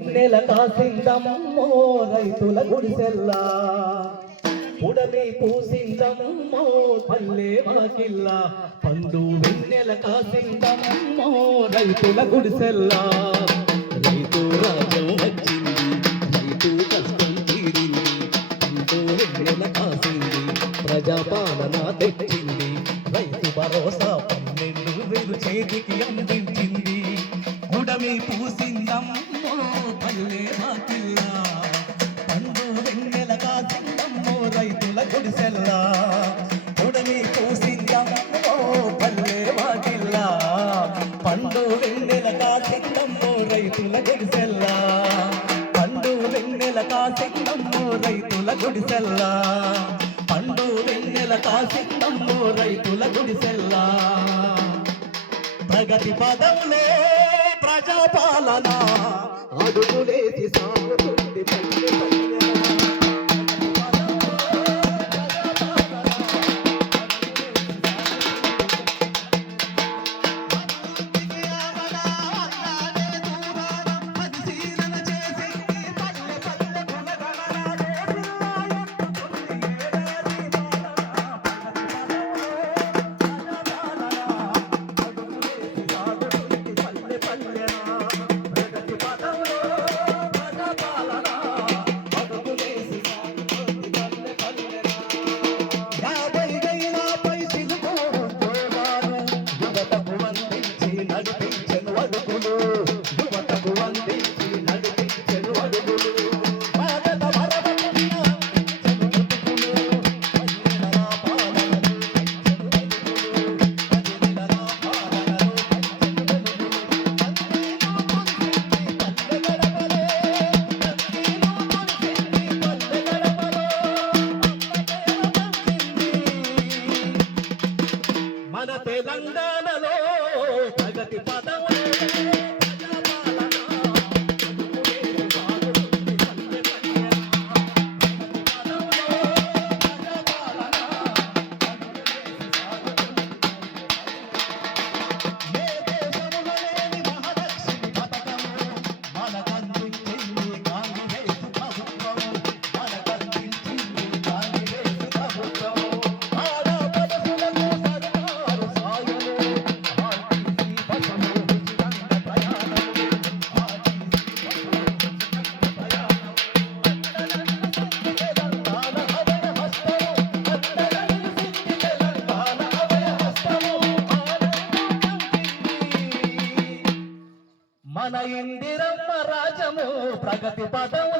నెల కాసిందమ్మో రైతుల గుడిసెల్లా. ఉడమి పూసిందమ్మో పల్లె వాకిల్లా. పండు వెన్నెల కాసిందమ్మో రైతుల గుడిసెల్లా. రైతు రాజ్యం వచ్చింది రైతు కష్టం తీరింది. పండు వెన్నెల కాసింది ప్రజాపాలన తెచ్చింది. రైతు భరోసా పన్నెండు వేలు చేతికి అందించింది. ఉడమి పూసిందమ్మో పల్లె వాకిల్లా పండు వెన్నెల కాసిందమ్మో రైతుల గుడిసెల్లా. ఉడమి పూసిందమ్మో పల్లె వాకిల్లా పండు వెన్నెల కాసిందమ్మో రైతుల గుడిసెల్లా. పండు వెన్నెల కాసిందమ్మో రైతుల గుడిసెల్లా. పండు వెన్నెల కాసిందమ్మో రైతుల గుడిసెల్లా. ప్రగతి పదంలో ప్రజాపాలన అడుగులేసి సాగుతుంది తల్లి అడుగులు యువతకు అందించి నడిపించను అడుగులు. మాగత మన తెలంగాణలో ప్రగతి పదవులు మన ఇందిరమ్మ రాజము ప్రగతి పదము.